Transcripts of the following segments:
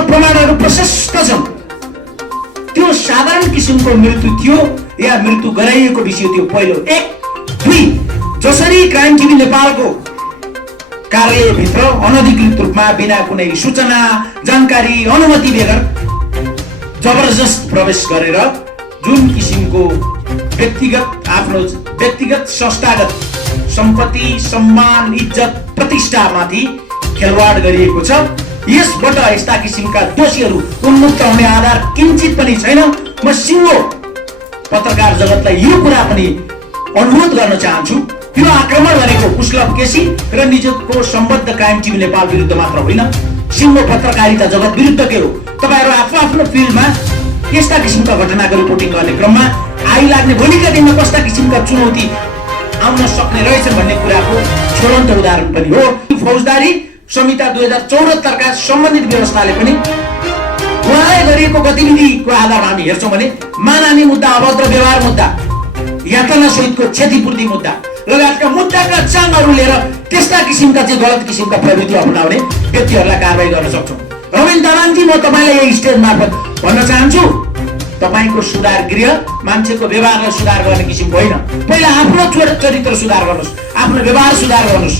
हामीसँग प्रमाणहरू प्रशस्त छन्। त्यो साधारण किसिमको मृत्यु थियो या मृत्यु गराइएको विषय थियो पहिलो। 1 2 जसरी क्राइम टिभी नेपालको कार्यालयभित्र अनधिकृत रूपमा बिना कुनै सूचना जानकारी अनुमति बेगर जबरजस्त प्रवेश गरेर जुन किसिमको व्यक्तिगत संस्थागत सम्पत्ति सम्मान इज्जत प्रतिष्ठामाथि खेलवाड गरिएको छ, यसबाट यस्ता किसिमका दोषीहरू उन्मुक्त हुने आधार किञ्चित पनि छैन। म सिङ्गो पत्रकार जगतलाई यो कुरा पनि अनुरोध गर्न चाहन्छु, यो आक्रमण गरेको कुशलभ केसी र निजको सम्बद्ध क्राइम टिभी नेपाल विरुद्ध मात्र होइन, सिङ्गो पत्रकारिता जगत विरुद्धकै हो। तपाईहरु आफ्नो फिल्डमा यस्ता किसिमका घटनाको रिपोर्टिङ गर्ने क्रममा आइलाग्ने भोलिका दिनमा कस्ता किसिमका चुनौती आउन सक्ने रहेछन् भन्ने कुराको ज्वलन्त उदाहरण पनि हो। फौजदारी संहिता 2074 का सम्बन्धित व्यवस्थाले पनि उहाँले गरिएको गतिविधिको आधारमा हामी हेर्छौँ भने मानहानि मुद्दा, अभद्र व्यवहार मुद्दा, यातना सहितको क्षतिपूर्ति मुद्दा लगायतका मुद्दाका चाङहरू लिएर त्यस्ता किसिमका चाहिँ गलत किसिमका प्रवृत्ति अपनाउने व्यक्तिहरूलाई कारबाही गर्न सक्छौँ। रविन्द्र तामाङजी, म तपाईँलाई यही स्टेज मार्फत भन्न चाहन्छु, तपाईको सुधार गृह मान्छेको व्यवहारलाई सुधार गर्ने किसिमको होइन। पहिला आफ्नो चरित्र सुधार गर्नुहोस्, आफ्नो व्यवहार सुधार गर्नुहोस्,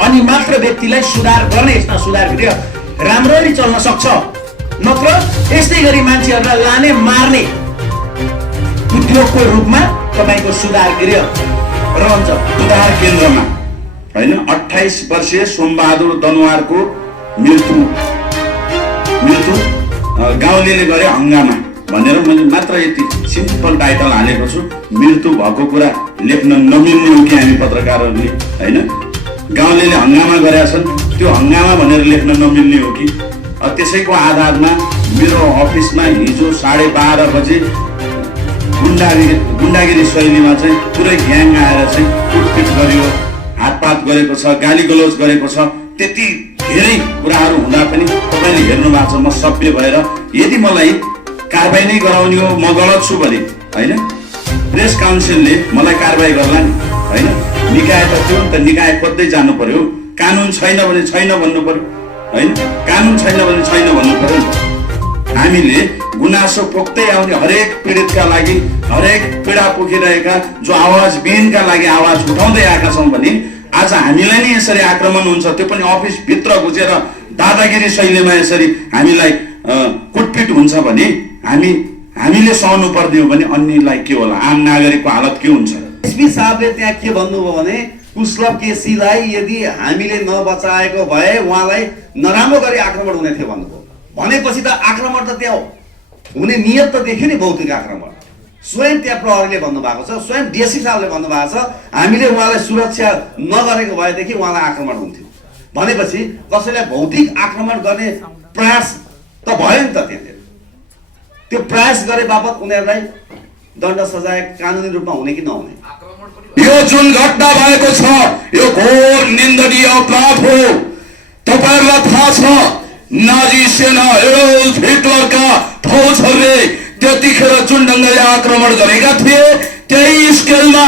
अनि मात्र व्यक्तिलाई सुधार गर्ने यस्ता सुधार गृह राम्ररी चल्न सक्छ। नत्र यस्तै गरी मान्छेहरूलाई लाने मार्ने उद्योगको रूपमा तपाईको सुधार गृह रहन्छ। सुधार केन्द्रमा हैन 28 वर्षीय सोमबहादुर दनुवारको मृत्यु गाउँलेले गरे हंगामा भनेर मैले मात्र यति सिम्पल टाइटल हालेको छु। मृत्यु भएको कुरा लेख्न नमिल्ने हो कि हामी पत्रकारहरूले हैन, गाउँलेले हंगामा गरेका छन् त्यो हंगामा भनेर लेख्न नमिल्ने हो कि? त्यसैको आधारमा मेरो अफिसमा हिजो 12:30 बजे गुण्डागिरी शैलीमा चाहिँ पुरै ग्याङ आएर चाहिँ कुटपिट गर्यो, हातपात गरेको छ, गाली गलौज गरेको छ। त्यति धेरै कुराहरू हुँदा पनि तपाईले हेर्नु भएको छ म सभ्य भएर यदि मलाई कारबाही नै गराउने हो, म गलत छु भने हैन, प्रेस काउन्सिलले मलाई कारबाही गर्ला नि हैन। निकाय त थियो नि त, निकाय खोज्दै जानु पर्यो। कानुन छैन भने छैन भन्नु पर्यो हैन, कानुन छैन भने छैन भन्नु पर्यो। हामीले गुनासो पोख्दै आउने हरेक पीडितका लागि, हरेक पीडा पोखिरहेका जो आवाजविहीनका लागि आवाज उठाउँदै आएका छौँ भने आज हामीलाई नै यसरी आक्रमण हुन्छ, त्यो पनि अफिस भित्र घुसेर दादागिरी शैलीमा यसरी हामीलाई कुटपिट हुन्छ भने हामीले सहनु पर्ने हो भने अन्यलाई के होला, आम नागरिकको हालत के हुन्छ? एसपी साहबले त्यहाँ के भन्नुभयो भने कुशलभ केसीलाई यदि हामीले नबचाएको भए उहाँलाई नराम्रो गरी आक्रमण हुने थियो भन्नुभयो। भनेपछि त आक्रमण त त्यहाँ हुने नियत त देखियो नि, भौतिक आक्रमण। स्वयं त्यहाँ प्रहरीले भन्नुभएको छ, स्वयं डीएसपी साहबले भन्नुभएको छ हामीले उहाँलाई सुरक्षा नगरेको भएदेखि उहाँलाई आक्रमण हुन्थ्यो। भनेपछि कसैलाई भौतिक आक्रमण गर्ने प्रयास त भयो नि त। त्यहाँ त्यो प्रयास गरे बापत उनीहरूलाई दण्ड सजाय कानुनी रूपमा हुने कि नहुने? यो जुन घटना भएको छ यो घोर निन्दनीय अपराध हो। तपाईहरुलाई थाहा छ नाजी सेना एडोल्फ हिटलरका फौजहरूले त्यतिखेर जुन ढङ्गले आक्रमण गरेका थिए त्यही स्केलमा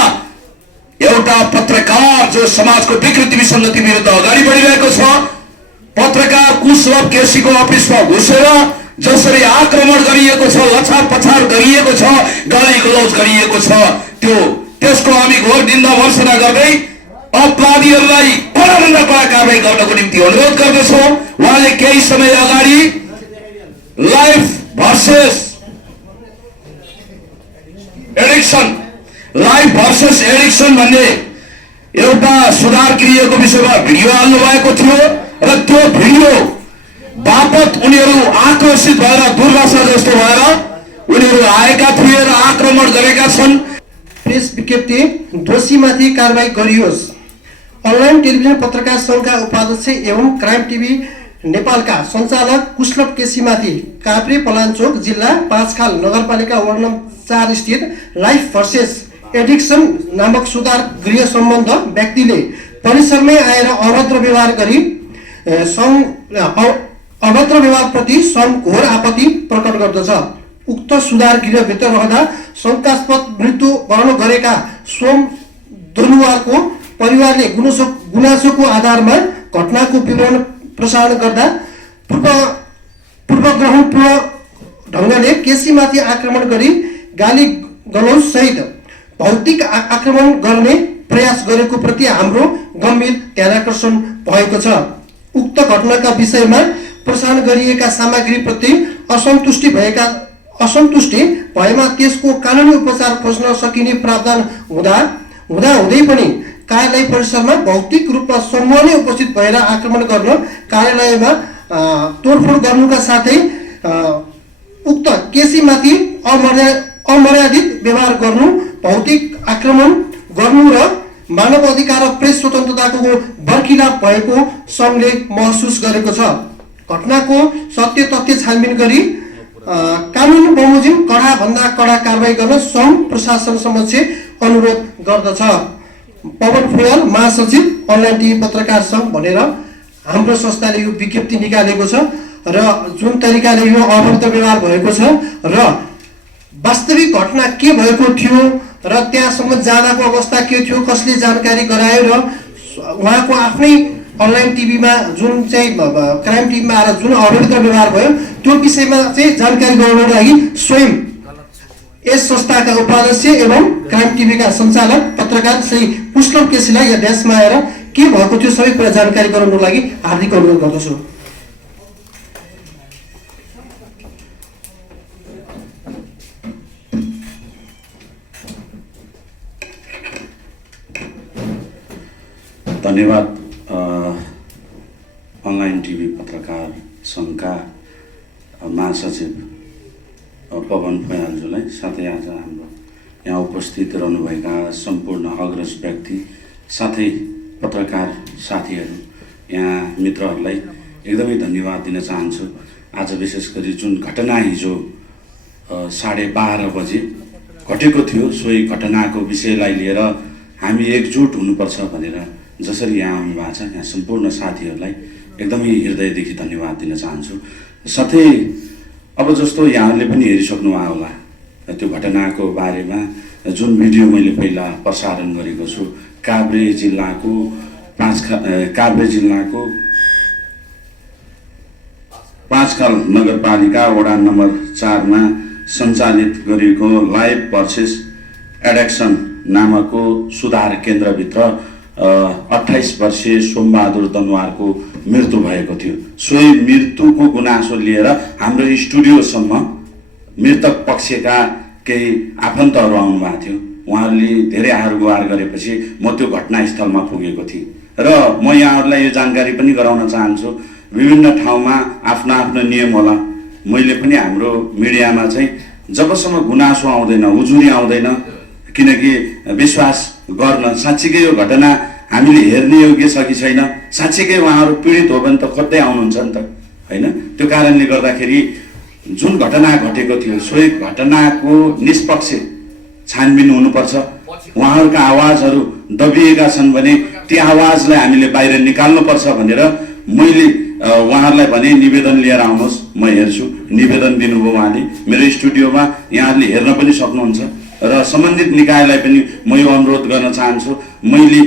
एउटा पत्रकार जो समाजको विकृति विसङ्गति विरुद्ध अगाडि बढिरहेको छ, पत्रकार कुशलभ केसीको अफिसमा घुसेर जसरी आक्रमण गरिएको छ, लछार पछार गरिएको छ, गाली गलौज गरिएको छ, त्यसको हामी घोर निन्दा भर्सना गर्दै अपराधीहरूलाई कडाभन्दा कडा कारबाही गर्नको निम्ति अनुरोध गर्दछौँ। उहाँले केही समय अगाडि लाइफ भर्सेस एडिक्सन भन्ने एउटा सुधार गृहको विषयमा भिडियो हाल्नु भएको थियो र त्यो भिडियो बापत उनीहरू आक्रोशित भएर दुर्वासा जस्तो भएर उनीहरू आएका थिए र आक्रमण गरेका छन्। प्रेस विज्ञप्ति दोषीमाथि कारबाही गरियोस्। अनलाइन टेलिभिजन पत्रकार संघका उपाध्यक्ष एवं क्राइम टिभी नेपालका सञ्चालक कुशलभ केसीमाथि काभ्रे पलाञ्चोक जिल्ला पाँचखाल नगरपालिका वार्ड नम्बर 4 स्थित लाइफ भर्सेस एडिक्सन नामक सुधार गृह सम्बन्ध व्यक्तिले परिसरमै आएर अभद्र व्यवहारप्रति घोर आपत्ति प्रकट गर्दछ। उक्त सुधार गृहभित्र रहँदा शङ्कास्पद मृत्यु वर्ण गरेका सोम दनुवारको परिवारले गुनासोको आधारमा घटनाको विवरण प्रसारण गर्दा पूर्वग्रहपूर्ण ढङ्गले केसीमाथि आक्रमण गरी गाली गलौज सहित भौतिक आक्रमण गर्ने प्रयास गरेको प्रति हाम्रो गम्भीर ध्यानाकर्षण भएको छ। उक्त घटनाका विषयमा प्रसारण गरिएका सामग्रीप्रति असन्तुष्टि भएमा त्यसको कानुनी उपचार खोज्न सकिने प्रावधान हुँदै पनि कार्यालय परिसरमा भौतिक रूपमा समूह नै उपस्थित भएर आक्रमण गर्न, कार्यालयमा तोडफोड गर्नुका साथै उक्त केसीमाथि अमर्यादित व्यवहार गर्नु, भौतिक आक्रमण गर्नु र मानव अधिकार र प्रेस स्वतन्त्रताको बर्खिलाप भएको सङ्घले महसुस गरेको छ। घटनाको सत्य तथ्य छानबिन गरी कानुन बमोजिम कडाभन्दा कडा कारबाही गर्न सङ्घ प्रशासन समक्ष अनुरोध गर्दछ। पवन फुयाल, महासचिव, अनलाइन टिभी पत्रकार सङ्घ भनेर हाम्रो संस्थाले यो विज्ञप्ति निकालेको छ र जुन तरिकाले यो अवैध व्यवहार भएको छ र वास्तविक घटना के भएको थियो र त्यहाँसम्म जाँदाको अवस्था के थियो, कसले जानकारी गरायो र उहाँको आफ्नै अनलाइन टिभीमा जुन चाहिँ क्राइम टिभीमा आएर जुन अवैध व्यवहार भयो त्यो विषयमा चाहिँ जानकारी गराउनको लागि स्वयं यस संस्थाका उपाध्यक्ष एवं क्राइम टिभीका सञ्चालक पत्रकार श्री कुशलभ केसीलाई यहाँ ड्यासमा आएर के भएको थियो सबै कुरा जानकारी गराउनको लागि हार्दिक अनुरोध गर्दछु। धन्यवाद। अनलाइन टिभी पत्रकार सङ्घका महासचिव पवन फुयालज्यूलाई, साथै आज हाम्रो यहाँ उपस्थित रहनुभएका सम्पूर्ण अग्रज व्यक्ति साथै पत्रकार साथीहरू, यहाँ मित्रहरूलाई एकदमै धन्यवाद दिन चाहन्छु। आज विशेष गरी जुन घटना हिजो 12:30 बजे घटेको थियो, सोही घटनाको विषयलाई लिएर हामी एकजुट हुनुपर्छ भनेर जसरी यहाँ आउनु भएको छ, यहाँ सम्पूर्ण साथीहरूलाई एकदमै हृदयदेखि धन्यवाद दिन चाहन्छु। साथै अब जस्तो यहाँहरूले पनि हेरिसक्नुभयो होला त्यो घटनाको बारेमा जुन भिडियो मैले पहिला प्रसारण गरेको छु, काभ्रे जिल्लाको पाँचखाल नगरपालिका वडा नम्बर 4 मा सञ्चालित गरिएको लाइभ भर्सेस एडिक्सन नामको सुधार केन्द्रभित्र 28 वर्षीय सोमबहादुर दनवारको मृत्यु भएको थियो। सोही मृत्युको गुनासो लिएर हाम्रो स्टुडियोसम्म मृतक पक्षका केही आफन्तहरू आउनुभएको थियो। उहाँहरूले धेरै आहार गुहार गरेपछि म त्यो घटनास्थलमा पुगेको थिएँ र म यहाँहरूलाई यो जानकारी पनि गराउन चाहन्छु, विभिन्न ठाउँमा आफ्नो आफ्नो नियम होला। मैले पनि हाम्रो मिडियामा चाहिँ जबसम्म गुनासो आउँदैन, उजुरी आउँदैन, किनकि विश्वास गर्न साँच्चीकै यो घटना हामीले हेर्ने योग्य छ कि छैन, साँच्चीकै उहाँहरू पीडित हो भने त खोज्दै आउनुहुन्छ नि त, होइन? त्यो कारणले गर्दाखेरि जुन घटना घटेको थियो सोही घटनाको निष्पक्ष छानबिन हुनुपर्छ। उहाँहरूका आवाजहरू दबिएका छन् भने ती आवाजलाई हामीले बाहिर निकाल्नुपर्छ भनेर मैले उहाँहरूलाई भने निवेदन लिएर आउनुहोस्, म हेर्छु। निवेदन दिनुभयो उहाँले मेरो स्टुडियोमा, यहाँहरूले हेर्न पनि सक्नुहुन्छ र सम्बन्धित निकायलाई पनि म यो अनुरोध गर्न चाहन्छु, मैले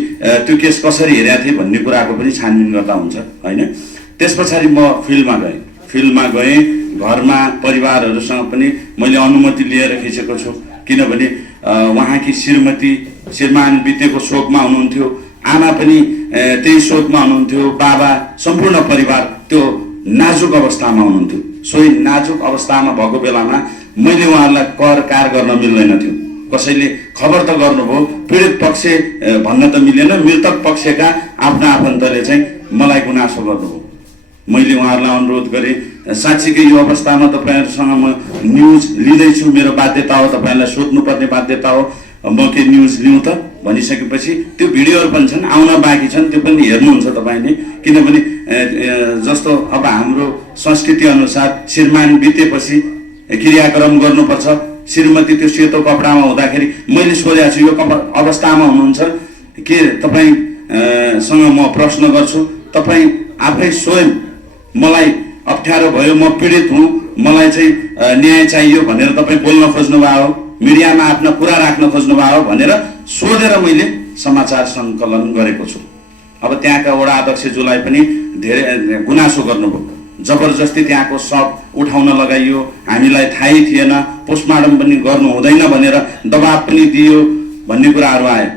त्यो केस कसरी हेरेको थिएँ भन्ने कुराको पनि छानबिन गर्दा हुन्छ, होइन? त्यस पछाडि म फिल्डमा गएँ, घरमा परिवारहरूसँग पनि मैले अनुमति लिएर खिचेको छु, किनभने उहाँकी श्रीमान बितेको शोकमा हुनुहुन्थ्यो, आमा पनि त्यही शोकमा हुनुहुन्थ्यो, बाबा, सम्पूर्ण परिवार त्यो नाजुक अवस्थामा हुनुहुन्थ्यो। सोही नाजुक अवस्थामा भएको बेलामा मैले उहाँहरूलाई कर गर्न मिल्दैन थियो। कसैले खबर त गर्नुभयो, पीडित पक्ष भन्न त मिलेन, मृतक पक्षका आफ्ना आफन्तले चाहिँ मलाई गुनासो गर्नुभयो। मैले उहाँहरूलाई अनुरोध गरेँ, साँच्चीकै यो अवस्थामा तपाईँहरूसँग म न्युज लिँदैछु, मेरो बाध्यता हो, तपाईँहरूलाई सोध्नुपर्ने बाध्यता हो, म के न्युज लिउँ त भनिसकेपछि त्यो भिडियोहरू पनि छन्, आउन बाँकी छन्, त्यो पनि हेर्नुहुन्छ तपाईँले। किनभने जस्तो अब हाम्रो संस्कृति अनुसार श्रीमान बितेपछि क्रियाक्रम गर्नुपर्छ। श्रीमती त्यो सेतो कपडामा हुँदाखेरि मैले सोधेको छु, यो अवस्थामा हुनुहुन्छ के तपाईँसँग म प्रश्न गर्छु, तपाईँ आफै स्वयं मलाई अप्ठ्यारो भयो, म पीडित हुँ, मलाई चाहिँ न्याय चाहियो भनेर तपाईँ बोल्न खोज्नुभयो, मिडियामा आफ्ना कुरा राख्न खोज्नुभयो भनेर सोधेर मैले समाचार सङ्कलन गरेको छु। अब त्यहाँका वडा अध्यक्षज्यूलाई पनि धेरै गुनासो गर्नुभयो, जबरजस्ती त्यहाँको शव उठाउन लगाइयो, हामीलाई थाहै थिएन, पोस्टमार्टम पनि गर्नु हुँदैन भनेर दबाब पनि दियो भन्ने कुराहरू आयो।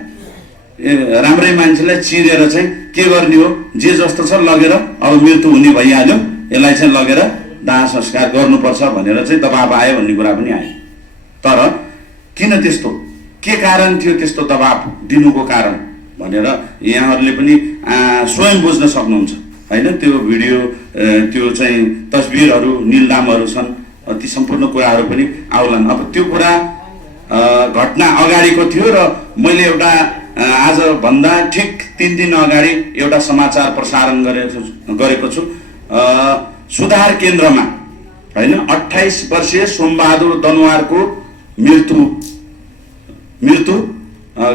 राम्रै मान्छेलाई चिरेर चाहिँ के गर्ने हो, जे जस्तो छ लगेर अब मृत्यु हुने भइहाल्यो, यसलाई चाहिँ लगेर दाह संस्कार गर्नुपर्छ भनेर चाहिँ दबाब आयो भन्ने कुरा पनि आयो। तर किन त्यस्तो, के कारण थियो त्यस्तो दबाब दिनुको कारण भनेर यहाँहरूले पनि स्वयं बुझ्न सक्नुहुन्छ होइन। त्यो भिडियो, त्यो चाहिँ तस्बिरहरू, निलदामहरू छन्, ती सम्पूर्ण कुराहरू पनि आउलान्। अब त्यो कुरा घटना अगाडिको थियो र मैले एउटा आज भन्दा ठिक 3 दिन अगाडि एउटा समाचार प्रसारण गरेको छु। सुधार केन्द्रमा होइन 28 वर्षीय सोमबहादुर दनुवारको मृत्यु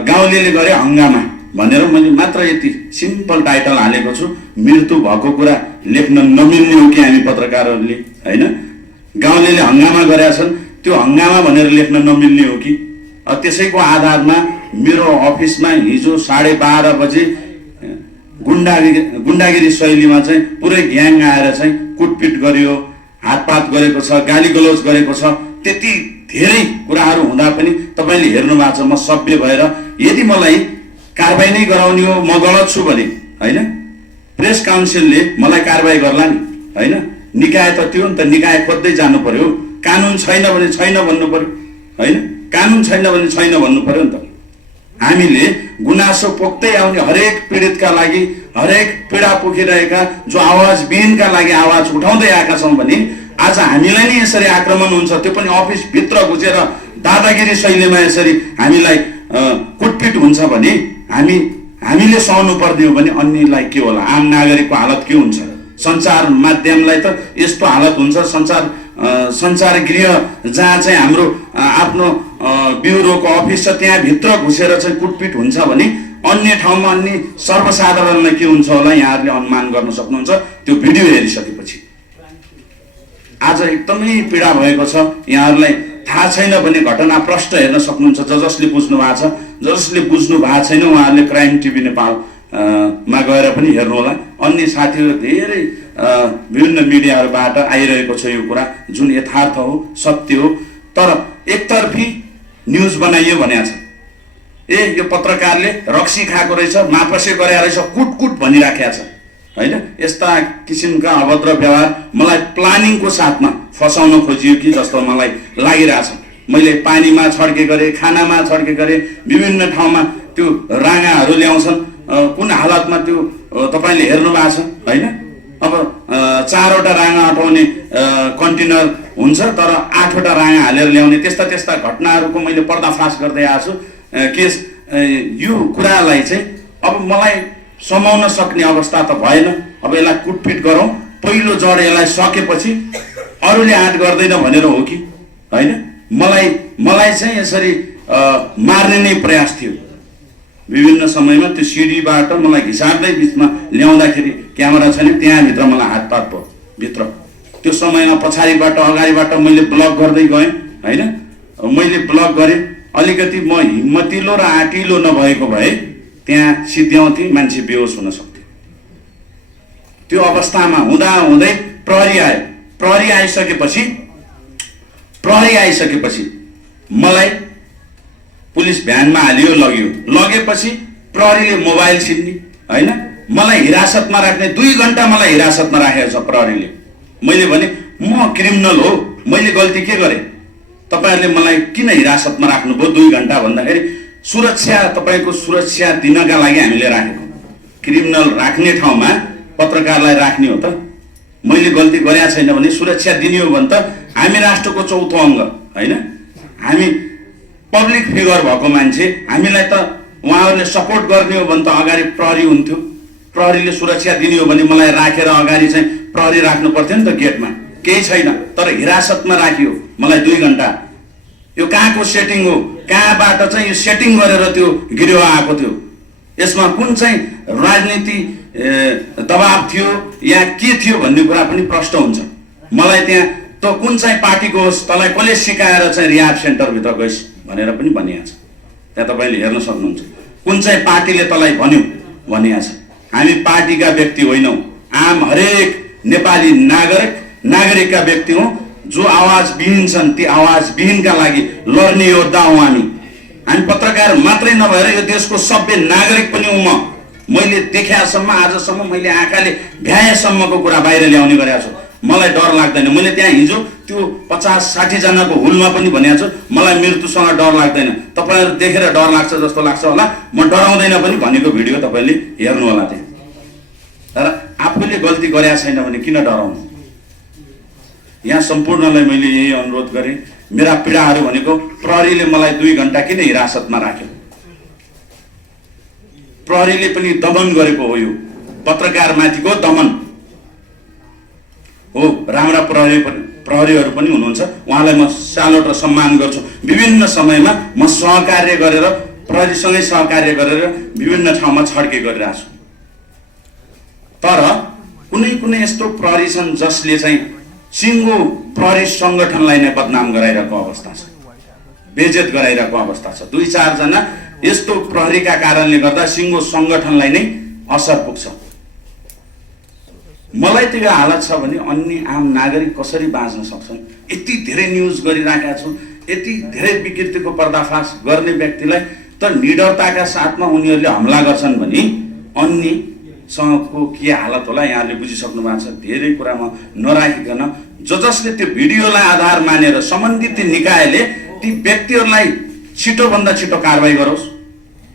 गाउँलेले गरे हङ्गामा भनेर मैले मात्र यति सिम्पल टाइटल हालेको छु। मृत्यु भएको कुरा लेख्न नमिल्ने हो कि हामी पत्रकारहरूले होइन, गाउँलेले हङ्गामा गरेका छन् त्यो हङ्गामा भनेर लेख्न नमिल्ने हो कि। त्यसैको आधारमा मेरो अफिसमा हिजो 12:30 बजे गुन्डागिरी शैलीमा चाहिँ पुरै ग्याङ आएर चाहिँ कुटपिट गर्यो, हातपात गरेको छ, गाली गलौज गरेको छ। त्यति धेरै कुराहरू हुँदा पनि तपाईँले हेर्नु भएको छ म सभ्य भएर यदि मलाई कारबाही नै गराउने हो, म गलत छु भने होइन, प्रेस काउन्सिलले मलाई कारबाही गर्ला नि होइन। निकाय त त्यो नि त, निकाय खोज्दै जानु पर्यो। कानुन छैन भने छैन भन्नु पर्यो होइन, कानुन छैन भने छैन भन्नु पर्यो नि त। हामीले गुनासो पोख्दै आउने हरेक पीडितका लागि, हरेक पीडा पोखिरहेका जो आवाजविहीनका लागि आवाज उठाउँदै आएका छौँ भने आज हामीलाई नै यसरी आक्रमण हुन्छ, त्यो पनि अफिसभित्र घुसेर दादागिरी शैलीमा यसरी हामीलाई कुटपिट हुन्छ भने हामीले सहनु पर्ने हो भने अन्यलाई के होला, आम नागरिकको हालत के हुन्छ। सञ्चार माध्यमलाई त यस्तो हालत हुन्छ, सञ्चार गृह जहाँ चाहिँ हाम्रो आफ्नो ब्युरोको अफिस छ त्यहाँ भित्र घुसेर चाहिँ कुटपिट हुन्छ भने अन्य ठाउँमा अन्य सर्वसाधारणलाई के हुन्छ होला यहाँहरूले अनुमान गर्न सक्नुहुन्छ त्यो भिडियो हेरिसकेपछि। आज एकदमै पीडा भएको छ। यहाँहरूलाई थाहा छैन भने घटना प्रष्ट हेर्न सक्नुहुन्छ। जसले बुझ्नु भएको छ, जसले बुझ्नु भएको छैन उहाँहरूले क्राइम टिभी नेपालमा गएर पनि हेर्नु होला। अन्य साथीहरू धेरै विभिन्न मिडियाहरूबाट आइरहेको छ यो कुरा जुन यथार्थ हो, सत्य हो। तर एकतर्फी न्युज बनाइयो भनेको छ, यो पत्रकारले रक्सी खाएको रहेछ, मापसे गरे रहेछ, कुट भनिराखेको छ होइन। यस्ता किसिमका अभद्र व्यवहार मलाई प्लानिङको साथमा फसाउन खोजियो कि जस्तो मलाई लागिरहेछ। मैले पानीमा छड्के गरेँ, खानामा छड्के गरेँ, विभिन्न ठाउँमा त्यो राँगाहरू ल्याउँछन्, कुन हालतमा त्यो तपाईँले हेर्नु भएको छ होइन। अब 4वटा राँगा हटाउने कन्टेनर हुन्छ तर 8वटा राँगा हालेर ल्याउने त्यस्ता घटनाहरूको मैले पर्दाफास गर्दै आएको छु। केस यो कुरालाई चाहिँ अब मलाई समाउन सक्ने अवस्था त भएन। अब यसलाई कुटपिट गरौँ, पहिलो जड यसलाई सकेपछि अरूले आँट गर्दैन भनेर हो कि होइन। मलाई चाहिँ यसरी मार्ने नै प्रयास थियो। विभिन्न समयमा त्यो सिडीबाट मलाई घिसार्दै बिचमा ल्याउँदाखेरि क्यामेरा छैन, त्यहाँभित्र मलाई हातपात भयो भित्र। त्यो समयमा पछाडिबाट अगाडिबाट मैले ब्लक गर्दै गएँ होइन। मैले ब्लक गरेँ, अलिकति म हिम्मतिलो र आँटिलो नभएको भए त्यहाँ सिद्ध्याउँथेँ, मान्छे बेहोस हुन सक्थ्यो। त्यो अवस्थामा हुँदै प्रहरी आयो। प्रहरी आइसकेपछि मलाई पुलिस भ्यानमा हालियो, लगेपछि प्रहरीले मोबाइल छिन्ने होइन, मलाई हिरासतमा राख्ने 2 घण्टा मलाई हिरासतमा राखेको छ प्रहरीले। मैले भने म क्रिमिनल हो, मैले गल्ती के गरेँ, तपाईँहरूले मलाई किन हिरासतमा राख्नुभयो 2 घण्टा भन्दाखेरि सुरक्षा, तपाईँको सुरक्षा दिनका लागि हामीले राखेको। क्रिमिनल राख्ने ठाउँमा पत्रकारलाई राख्ने हो त। मैले गल्ती गरेका छैन भने सुरक्षा दिने हो भने त हामी राष्ट्रको 4थो अङ्ग होइन, हामी पब्लिक फिगर भएको मान्छे, हामीलाई त उहाँहरूले सपोर्ट गर्ने हो भने त अगाडि प्रहरी हुन्थ्यो। प्रहरीले सुरक्षा दिने हो भने मलाई राखेर अगाडि चाहिँ प्रहरी राख्नु पर्थ्यो नि त गेटमा। केही छैन, तर हिरासतमा राखियो मलाई 2 घण्टा। यो कहाँको सेटिङ हो, कहाँबाट चाहिँ यो सेटिङ गरेर त्यो गिरोह आएको थियो, यसमा कुन चाहिँ राजनीति दबाब थियो या के थियो भन्ने कुरा पनि प्रश्न हुन्छ। मलाई त्यहाँ त कुन चाहिँ पार्टीको होस्, तँलाई कसले सिकाएर चाहिँ रिहाब सेन्टरभित्र गइस् भनेर पनि भनिएको छ। त्यहाँ तपाईँले हेर्न सक्नुहुन्छ कुन चाहिँ पार्टीले तँलाई भन्यो भनिएको छ। हामी पार्टीका व्यक्ति होइनौँ, आम हरेक नेपाली नागरिकका व्यक्ति हौँ जो आवाजविहीन छन्। ती आवाजविहीनका लागि लड्ने योद्धा हौँ हामी पत्रकार मात्रै नभएर यो देशको सभ्य नागरिक पनि हौँ। मैले देखेसम्म आजसम्म मैले आँखाले भ्याएसम्मको कुरा बाहिर ल्याउने गरेको छु। मलाई डर लाग्दैन। मैले त्यहाँ हिजो त्यो 50-60 जनाको हुलमा पनि भनेको छु मलाई मृत्युसँग डर लाग्दैन। तपाईँहरू देखेर डर लाग्छ जस्तो लाग्छ होला, म डराउँदैन पनि भनेको भिडियो तपाईँले हेर्नु होला त्यहाँ। तर आफूले गल्ती गरेका छैन भने किन डराउनु। यहाँ सम्पूर्णलाई मैले यही अनुरोध गरेँ। मेरा पीडाहरू भनेको प्रहरीले मलाई 2 घण्टा किन हिरासतमा राख्यो। प्रहरीले पनि दमन गरेको हो। यो पत्रकारमाथिको दमन हो। राम्रा प्रहरीहरू पनि हुनुहुन्छ, उहाँलाई म सालोट र सम्मान गर्छु। विभिन्न समयमा म सहकार्य गरेर प्रहरीसँगै सहकार्य गरेर विभिन्न ठाउँमा छड्के गरिरहेको छु। तर कुनै यस्तो प्रहरी छन् जसले चाहिँ सिङ्गो प्रहरी सङ्गठनलाई नै बदनाम गराइरहेको अवस्था छ, बेइज्जत गराइरहेको अवस्था छ। 2-4 जना यस्तो प्रहरीका कारणले गर्दा सिङ्गो सङ्गठनलाई नै असर पुग्छ। मलाई त्यो हालत छ भने अन्य आम नागरिक कसरी बाँच्न सक्छन्। यति धेरै न्युज गरिराखेका छु, यति धेरै विकृतिको पर्दाफास गर्ने व्यक्तिलाई त निडरताका साथमा उनीहरूले हमला गर्छन् भने अन्यसँगको के हालत होला यहाँले बुझिसक्नु भएको छ। धेरै कुरामा नराखिकन जसले त्यो भिडियोलाई आधार मानेर सम्बन्धित निकायले ती व्यक्तिहरूलाई छिटोभन्दा छिटो कारबाही गरोस्,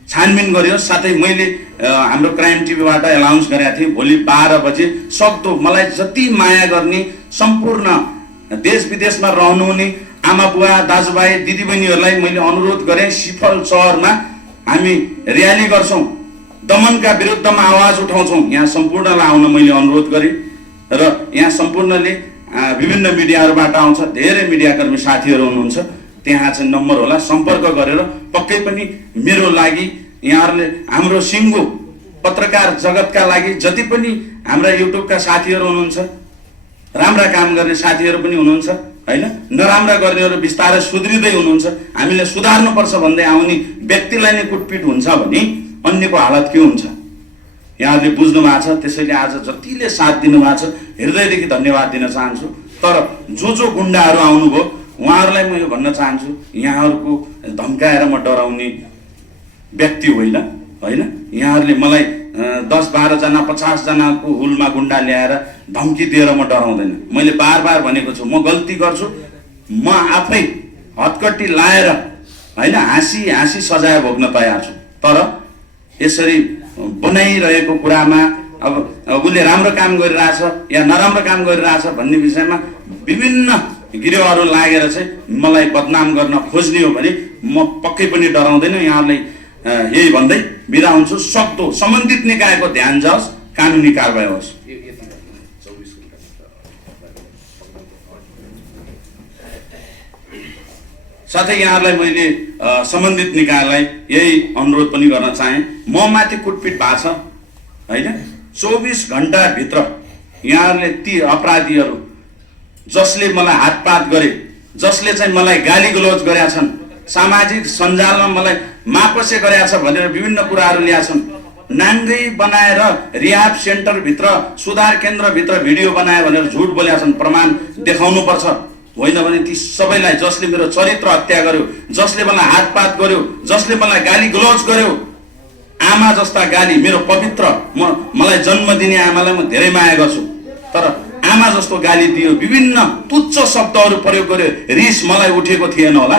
छानबिन गरियोस्। साथै मैले हाम्रो क्राइम टिभीबाट एनाउन्स गरेका थिएँ भोलि 12 बजे सक्दो मलाई जति माया गर्ने सम्पूर्ण देश विदेशमा रहनुहुने आमा बुवा दाजुभाइ दिदीबहिनीहरूलाई मैले अनुरोध गरेँ सिफल सहरमा हामी र्याली गर्छौँ, दमनका विरुद्धमा आवाज उठाउँछौँ। यहाँ सम्पूर्णलाई आउन मैले अनुरोध गरेँ र यहाँ सम्पूर्णले विभिन्न मिडियाहरूबाट आउँछ। धेरै मिडियाकर्मी साथीहरू हुनुहुन्छ, त्यहाँ चाहिँ नम्बर होला, सम्पर्क गरेर पक्कै पनि मेरो लागि यहाँहरूले हाम्रो सिङ्गो पत्रकार जगतका लागि जति पनि हाम्रा युट्युबका साथीहरू हुनुहुन्छ, राम्रा काम गर्ने साथीहरू पनि हुनुहुन्छ हैन, नराम्रा गर्नेहरू बिस्तारै सुध्रिँदै हुनुहुन्छ। हामीले सुधार्नुपर्छ भन्दै आउने व्यक्तिलाई नै कुटपिट हुन्छ भने अन्यको हालत के हुन्छ यहाँहरूले बुझ्नु भएको छ। त्यसैले आज जतिले साथ दिनुभएको छ हृदयदेखि धन्यवाद दिन चाहन्छु। तर जो गुण्डाहरू आउनुभयो उहाँहरूलाई म यो भन्न चाहन्छु, यहाँहरूको धम्काएर म डराउने व्यक्ति होइन। यहाँहरूले मलाई 10-12 जना 50 जनाको हुलमा गुण्डा ल्याएर धम्की दिएर म डराउँदैन। मैले बार भनेको छु म गल्ती गर्छु, म आफै हतकट्टी लाएर होइन हाँसी सजाय भोग्न तयार छु। तर यसरी बनाइरहेको कुरामा अब उसले राम्रो काम गरिरहेछ या नराम्रो काम गरिरहेछ भन्ने विषयमा विभिन्न गिरोहहरू लागेर चाहिँ मलाई बदनाम गर्न खोज्ने हो भने म पक्कै पनि डराउँदैन। यहाँहरूलाई यही भन्दै बिदा हुन्छु। सक्दो सम्बन्धित निकायको ध्यान जाओस्, कानुनी कारबाही होस्। साथै यहाँहरूलाई मैले सम्बन्धित निकायलाई यही अनुरोध पनि गर्न चाहेँ, म माथि कुटपिट भएको छ होइन। 24 घण्टाभित्र यहाँहरूले ती अपराधीहरू जसले मलाई हातपात गरे, जसले चाहिँ मलाई गाली गलौज गरेका छन्, सामाजिक सञ्जालमा मलाई मापसे गरेका छ भनेर विभिन्न कुराहरू ल्याएका छन्, नाङ्गै बनाएर रिहाब सेन्टरभित्र सुधार केन्द्रभित्र भिडियो बनाए भनेर झुट बोलेका छन्, प्रमाण देखाउनुपर्छ। होइन भने ती सबैलाई जसले मेरो चरित्र हत्या गर्यो, जसले मलाई हातपात गर्यो, जसले मलाई गाली गलौज गर्यो, आमा जस्ता गाली, मेरो पवित्र मलाई जन्म दिने आमालाई म धेरै माया गर्छु, तर आमा जस्तो गाली दियो, विभिन्न तुच्छ शब्दहरू प्रयोग गर्यो, रिस मलाई उठेको थिएन होला,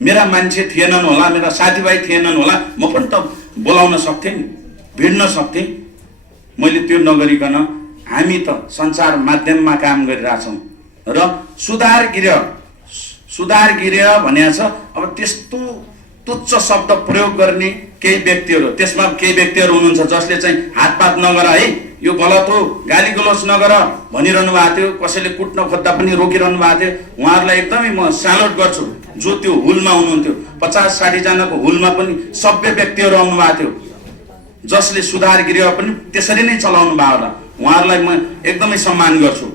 मेरा मान्छे थिएनन् होला, मेरा साथीभाइ थिएनन् होला, म पनि त बोलाउन सक्थेँ नि, भिड्न सक्थेँ। मैले त्यो नगरिकन हामी त सञ्चार माध्यममा काम गरिरहेछौँ र सुधार गृह भनेको छ। अब त्यस्तो तुच्छ शब्द प्रयोग गर्ने केही व्यक्तिहरू, त्यसमा केही व्यक्तिहरू हुनुहुन्छ जसले चाहिँ हातपात नगर है, यो गलत हो, गाली गलौज नगर भनिरहनु भएको थियो, कसैले कुट्न खोज्दा पनि रोकिरहनु भएको थियो। उहाँहरूलाई एकदमै म स्यालुट गर्छु जो त्यो हुलमा हुनुहुन्थ्यो। 50-60 जनाको हुलमा पनि सभ्य व्यक्तिहरू आउनु भएको थियो जसले सुधार गृह पनि त्यसरी नै चलाउनु भयो होला, उहाँहरूलाई म एकदमै सम्मान गर्छु।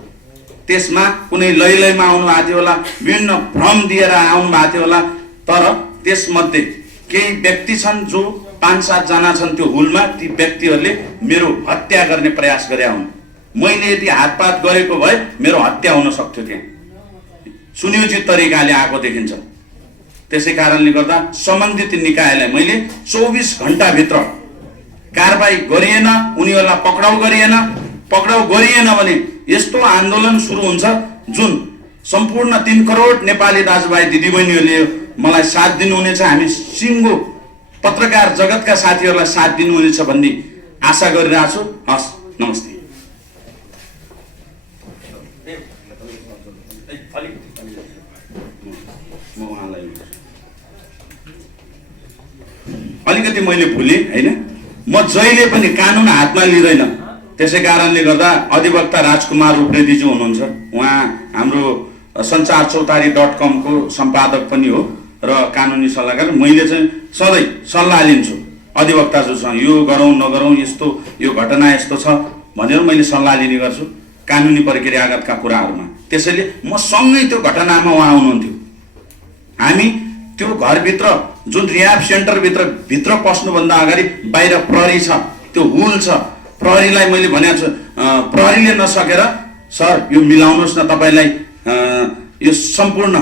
त्यसमा कुनै लैलैमा आउनु भएको थियो होला, विभिन्न भ्रम दिएर आउनु भएको थियो होला, तर त्यसमध्ये केही व्यक्ति छन् जो 5-7 जना छन् त्यो हुलमा, ती व्यक्तिहरूले मेरो हत्या गर्ने प्रयास गरे हुन्। मैले यदि हातपात गरेको भए मेरो हत्या हुन सक्थ्यो। त्यहाँ सुनियोजित तरिकाले आएको देखिन्छ। त्यसै कारणले गर्दा सम्बन्धित निकायलाई मैले 24 घण्टाभित्र कारबाही गरिएन, उनीहरूलाई पक्राउ गरिएन भने यस्तो आन्दोलन सुरु हुन्छ जुन सम्पूर्ण 3 करोड नेपाली दाजुभाइ दिदीबहिनीहरूले मलाई साथ दिनुहुनेछ। हामी सिङ्गो पत्रकार जगतका साथीहरूलाई साथ दिनुहुनेछ भन्ने आशा गरिरहेको छु। हस्, नमस्ते। अलिकति मैले भुलेँ होइन, म जहिले पनि कानुन हातमा लिँदैन। त्यसै कारणले गर्दा अधिवक्ता राजकुमार उप्रेतीज्यू हुनुहुन्छ, उहाँ हाम्रो सञ्चारचौतारी.com को सम्पादक पनि हो र कानुनी सल्लाहकार। मैले चाहिँ सधैँ सल्लाह लिन्छु अधिवक्ताज्यूसँग, यो गरौँ नगरौँ, यस्तो यो घटना यस्तो छ भनेर मैले सल्लाह लिने गर्छु कानुनी प्रक्रियागतका कुराहरूमा। त्यसैले म सँगै त्यो घटनामा उहाँ हुनुहुन्थ्यो। हामी त्यो घरभित्र जुन रिहाब सेन्टरभित्र पस्नुभन्दा अगाडि बाहिर प्रहरी छ, त्यो हुल छ। प्रहरीलाई मैले भनेको छु, प्रहरीले नसकेर सर यो मिलाउनुहोस् न, तपाईँलाई यो सम्पूर्ण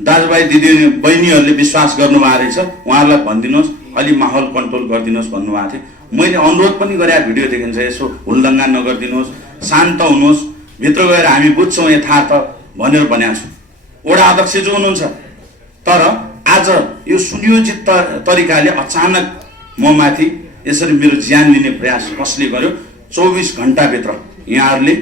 दाजुभाइ दिदी बहिनीहरूले विश्वास गर्नुभएको रहेछ, उहाँहरूलाई भनिदिनुहोस् अलि माहौल कन्ट्रोल गरिदिनुहोस् भन्नुभएको थियो। मैले अनुरोध पनि गरेँ, भिडियो देखिन्छ, यसो हुलदङ्गा नगरिदिनुहोस्, शान्त हुनुहोस्, भित्र गएर हामी बुझ्छौँ यथार्थ भनेर भनेको छु। वडा अध्यक्ष जो हुनुहुन्छ, तर आज यो सुनियोजित तरिकाले अचानक म माथि यसरी मेरो ज्यान लिने प्रयास कसले गर्यो? 24 घण्टाभित्र यहाँहरूले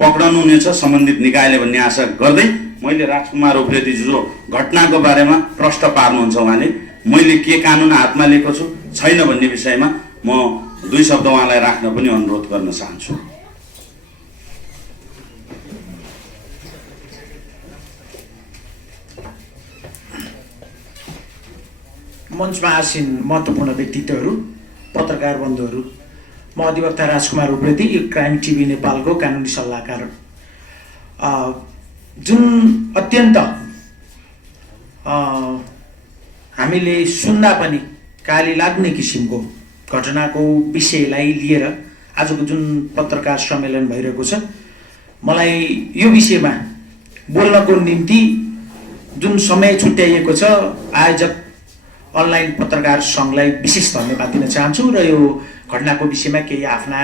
पक्राउनु हुनेछ सम्बन्धित निकायले भन्ने आशा गर्दै मैले राजकुमार उप्रेती जो घटनाको बारेमा प्रश्न पार्नुहुन्छ उहाँले, मैले के कानुन हातमा लिएको छु छैन भन्ने विषयमा म 2 शब्द उहाँलाई राख्न पनि अनुरोध गर्न चाहन्छु। मञ्चमा आसीन महत्त्वपूर्ण व्यक्तित्वहरू, पत्रकार बन्धुहरू, म अधिवक्ता राजकुमार उप्रेती, क्राइम टिभी नेपालको कानुनी सल्लाहकार। जुन अत्यन्त हामीले सुन्दा पनि काली लाग्ने किसिमको घटनाको विषयलाई लिएर आजको जुन पत्रकार सम्मेलन भइरहेको छ, मलाई यो विषयमा बोल्नको निम्ति जुन समय छुट्याइएको छ, आयोजक अनलाइन पत्रकार सङ्घलाई विशेष धन्यवाद दिन चाहन्छु र यो घटनाको विषयमा केही आफ्ना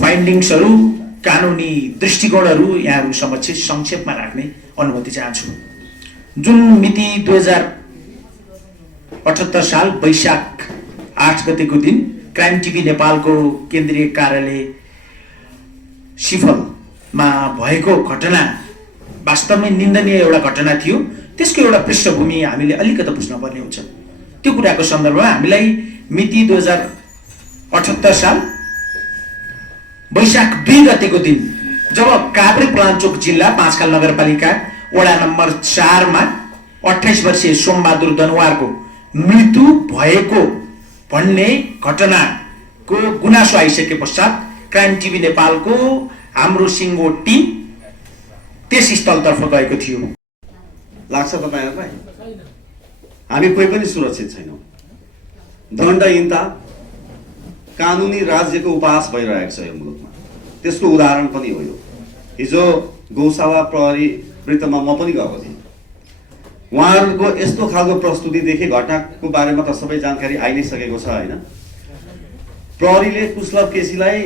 फाइन्डिङ्सहरू, कानुनी दृष्टिकोणहरू यहाँहरू समक्ष संक्षेपमा राख्ने अनुमति चाहन्छु। जुन मिति 2078 साल वैशाख 8 गतेको दिन क्राइम टिभी नेपालको केन्द्रीय कार्यालय सिफलमा भएको घटना वास्तवमै निन्दनीय एउटा घटना थियो। त्यसको एउटा पृष्ठभूमि हामीले अलिकति बुझ्नुपर्ने हुन्छ। त्यो कुराको सन्दर्भमा हामीलाई मिति 2078 साल वैशाख 2 गतेको दिन जब काभ्रे पलाञ्चोक जिल्ला पाँचखाल नगरपालिका वडा नम्बर 4 मा 28 वर्षीय सोमबहादुर दनुवारको मृत्यु भएको भन्ने घटनाको गुनासो आइसके पश्चात क्राइम टिभी नेपालको हाम्रो सिङ्गो टिम त्यस स्थलतर्फ गएको थियो। लाग्छ तपाईँहरूलाई हामी कोही पनि सुरक्षित छैनौँ। दण्डहीनता, कानुनी राज्यको उपहास भइरहेको छ यो मुलुकमा। त्यसको उदाहरण पनि हो यो। हिजो गौशाला प्रहरी वृत्तमा म पनि गएको थिएँ। उहाँहरूको यस्तो खालको प्रस्तुति देखे, घटनाको बारेमा त सबै जानकारी आइ नै सकेको छ होइन। प्रहरीले कुशलभ केसीलाई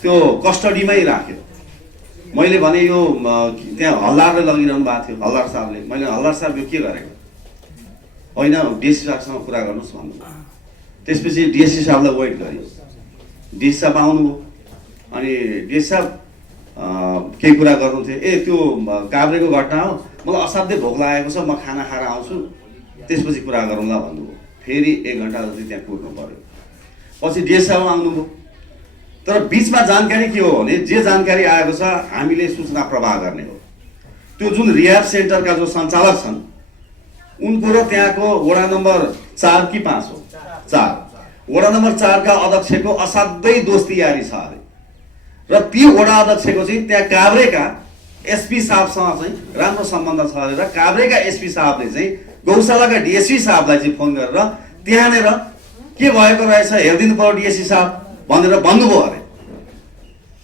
त्यो कस्टडीमै राख्यो। मैले भने यो त्यहाँ हल्दारले लगिरहनु भएको थियो, हल्दार साहबले। मैले हल्दार साहब यो के गरेको होइन, डिएससी साहबसँग कुरा गर्नुहोस् भन्नु। त्यसपछि डिएससी साहबलाई वेट गर्यो। डिएससी साहब आउनुभयो अनि डिएससी साहब केही कुरा गर्नु थियो। ए त्यो काभ्रेको घटना हो, मलाई असाध्यै भोक लागेको छ, म खाना खाएर आउँछु, त्यसपछि कुरा गरौँला भन्नुभयो। फेरि 1 घन्टा जति त्यहाँ कुर्नु पर्यो। पछि डिएससी साहब आउनुभयो। तर बिचमा जानकारी के हो भने, जे जानकारी आएको छ हामीले सूचना प्रवाह गर्ने हो। त्यो जुन रिहाब सेन्टरका जो सञ्चालक छन् उनको र त्यहाँको वडा नम्बर 4 कि 5 हो, 4 वडा नम्बर 4 का अध्यक्षको असाध्यै दोस्ती यारी छ अरे। र ती वडा अध्यक्षको चाहिँ त्यहाँ काभ्रेका एसपी साहबसँग चाहिँ राम्रो सम्बन्ध छ अरे। र काभ्रेका एसपी साहबले चाहिँ गौशालाका डिएसपी साहबलाई चाहिँ फोन गरेर त्यहाँनिर के भएको रहेछ हेरिदिनु पर्यो डिएसपी साहब भनेर भन्नुभयो अरे।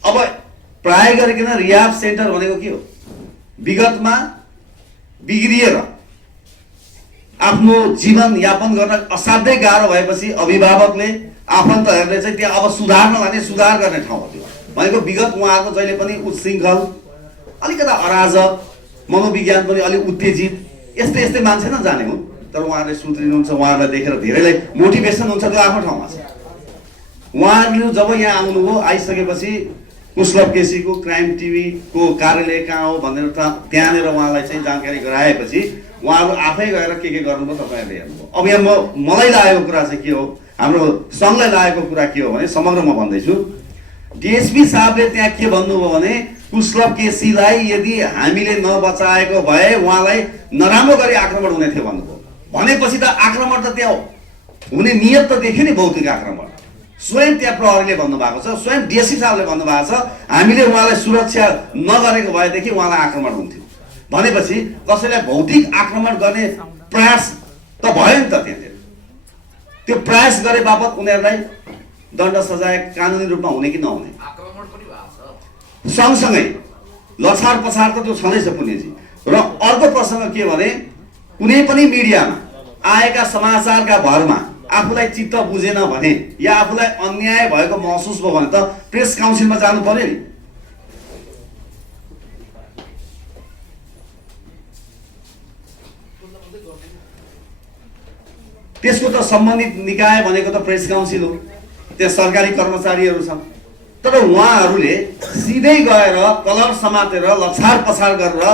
अब प्राय गरिकन रिहाब सेन्टर भनेको के हो? विगतमा बिग्रिएर आफ्नो जीवन यापन गर्न असाध्यै गाह्रो भएपछि अभिभावकले आफन्तहरूले चाहिँ त्यहाँ अब सुधार्न लाने, सुधार गर्ने ठाउँ हो त्यो भनेको। विगत उहाँहरूको जहिले पनि उच्छृङ्खल, अलिकता अराजक, मनोविज्ञान पनि अलिक उत्तेजित, यस्तै यस्तै मान्छे न जाने हुन्। तर उहाँहरूले सुध्रिनुहुन्छ, उहाँहरूलाई देखेर धेरैलाई मोटिभेसन हुन्छ, त्यो आफ्नो ठाउँमा छ। उहाँहरू जब यहाँ आउनुभयो, आइसकेपछि कुशलभ केसीको क्राइम टिभीको कार्यालय कहाँ हो भनेर त्यहाँनिर उहाँलाई चाहिँ जानकारी गराएपछि उहाँहरू आफै गएर के गर्नुभयो तपाईँहरूले हेर्नुभयो। अब यहाँ मलाई लागेको कुरा चाहिँ के हो, हाम्रो सङ्घलाई लागेको कुरा के हो भने समग्र म भन्दैछु। डिएसपी साहबले त्यहाँ के भन्नुभयो भने कुशलभ केसीलाई यदि हामीले नबचाएको भए उहाँलाई नराम्रो गरी आक्रमण हुने थियो भन्नुभयो। भनेपछि त आक्रमण त त्यहाँ हुने नियत त देखियो नि, भौतिक आक्रमण। स्वयं त्यहाँ प्रहरीले भन्नुभएको छ, स्वयं डिएसपी साहबले भन्नुभएको छ हामीले उहाँलाई सुरक्षा नगरेको भएदेखि उहाँलाई आक्रमण हुन्थ्यो। भनेपछि कसैलाई भौतिक आक्रमण गर्ने प्रयास त भयो नि त। त्यहाँनिर त्यो प्रयास गरे बापत उनीहरूलाई दण्ड सजाय कानुनी रूपमा हुने कि नहुने, सँगसँगै लछार पछार त त्यो छँदैछ पुण्यजी। र अर्को प्रसङ्ग के भने कुनै पनि मिडियामा आएका समाचारका भरमा आफूलाई चित्त बुझेन भने या आफूलाई अन्याय भएको महसुस भयो भने त प्रेस काउन्सिलमा जानु पर्यो नि। त्यसको त सम्बन्धित निकाय भनेको त प्रेस काउन्सिल हो, त्यहाँ सरकारी कर्मचारीहरू छन्। तर उहाँहरूले सिधै गएर कलर समातेर लछार पछार गरेर